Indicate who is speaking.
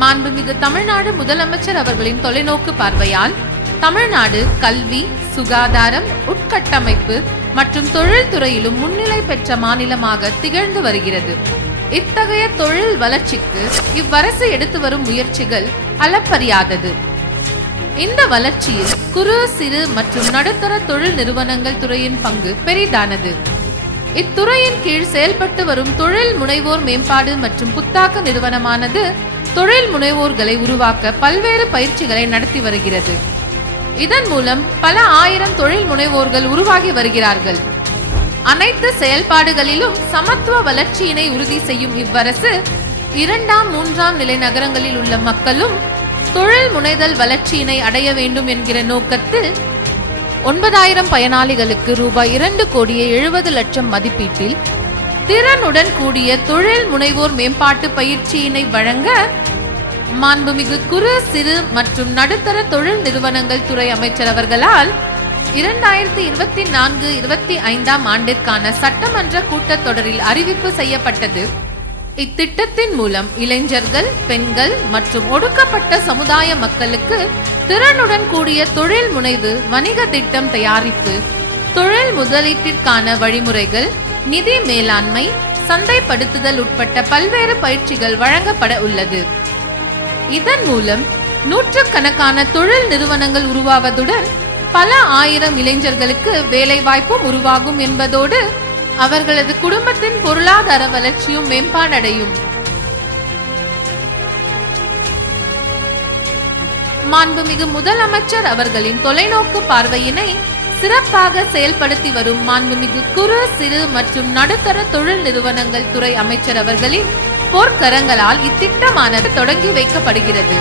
Speaker 1: மாண்புமிகு தமிழ்நாடு முதலமைச்சர் அவர்களின் தொலைநோக்கு பார்வையால் தமிழ்நாடு கல்வி சுகாதாரம் உட்கட்டமைப்பு மற்றும் தொழில்துறையிலும் முன்னிலை பெற்ற மாநிலமாக திகழ்ந்து வருகிறது. இத்தகைய தொழில் வளர்ச்சிக்கு இவ்வரசு எடுத்து வரும் முயற்சிகள் அளப்பரியாதது இந்த வளர்ச்சியில் குறு சிறு மற்றும் நடுத்தர தொழில் நிறுவனங்கள் துறையின் பங்கு பெரிதானது. இத்துறையின் கீழ் செயல்பட்டு வரும் தொழில் முனைவோர் மேம்பாடு மற்றும் புத்தாக்க நிறுவனமானது தொழில் முனைவோர்களை உருவாக்க பல்வேறு பயிற்சிகளை நடத்தி வருகிறது. இதன் மூலம் பல ஆயிரம் தொழில் முனைவோர்கள் உருவாகி வருகிறார்கள். அனைத்து செயல்பாடுகளிலும் சமத்துவ வளர்ச்சியினை உறுதி செய்யும் இவ்வரசு இரண்டாம் மூன்றாம் நிலை நகரங்களில் உள்ள மக்களும் தொழில் முனைதல் வளர்ச்சியினை அடைய வேண்டும் என்கிற நோக்கத்தில் ஒன்பதாயிரம் பயனாளிகளுக்கு ரூபாய் இரண்டு கோடியே எழுபது லட்சம் மதிப்பீட்டில் திறனுடன் கூடிய தொழில் முனைவோர் மேம்பாட்டு பயிற்சியினை வழங்க மாண்புமிகு குறு சிறு மற்றும் நடுத்தர தொழில் நிறுவனங்கள் துறை அமைச்சர் அவர்களால் இரண்டாயிரத்தி இருபத்தி நான்கு இருபத்தி ஐந்தாம் ஆண்டிற்கான சட்டமன்ற கூட்டத்தொடரில் அறிவிப்பு செய்யப்பட்டது. இத்திட்டத்தின் மூலம் இளைஞர்கள் பெண்கள் மற்றும் ஒடுக்கப்பட்ட சமுதாய மக்களுக்கு திறனுடன் கூடிய தொழில் முனைவு வணிக திட்டம் தயாரிப்பு தொழில் முதலீட்டிற்கான வழிமுறைகள் நிதி மேலாண்மை சந்தைப்படுத்துதல் உட்பட்ட பல்வேறு பயிற்சிகள் வழங்கப்பட உள்ளது. இதன் மூலம் நூற்றுக்கணக்கான தொழில் நிறுவனங்கள் உருவாவதுடன் பல ஆயிரம் இளைஞர்களுக்கு வேலைவாய்ப்பும் உருவாகும் என்பதோடு அவர்களது குடும்பத்தின் பொருளாதார வளர்ச்சியும் மேம்பாடடையும். மாண்புமிகு முதலமைச்சர் அவர்களின் தொலைநோக்கு பார்வையினை சிறப்பாக செயல்படுத்தி வரும் மாண்புமிகு குறு சிறு மற்றும் நடுத்தர தொழில் நிறுவனங்கள் துறை அமைச்சர் அவர்களின் போர்க்கரங்களால் இத்திட்டமானது தொடங்கி வைக்கப்படுகிறது.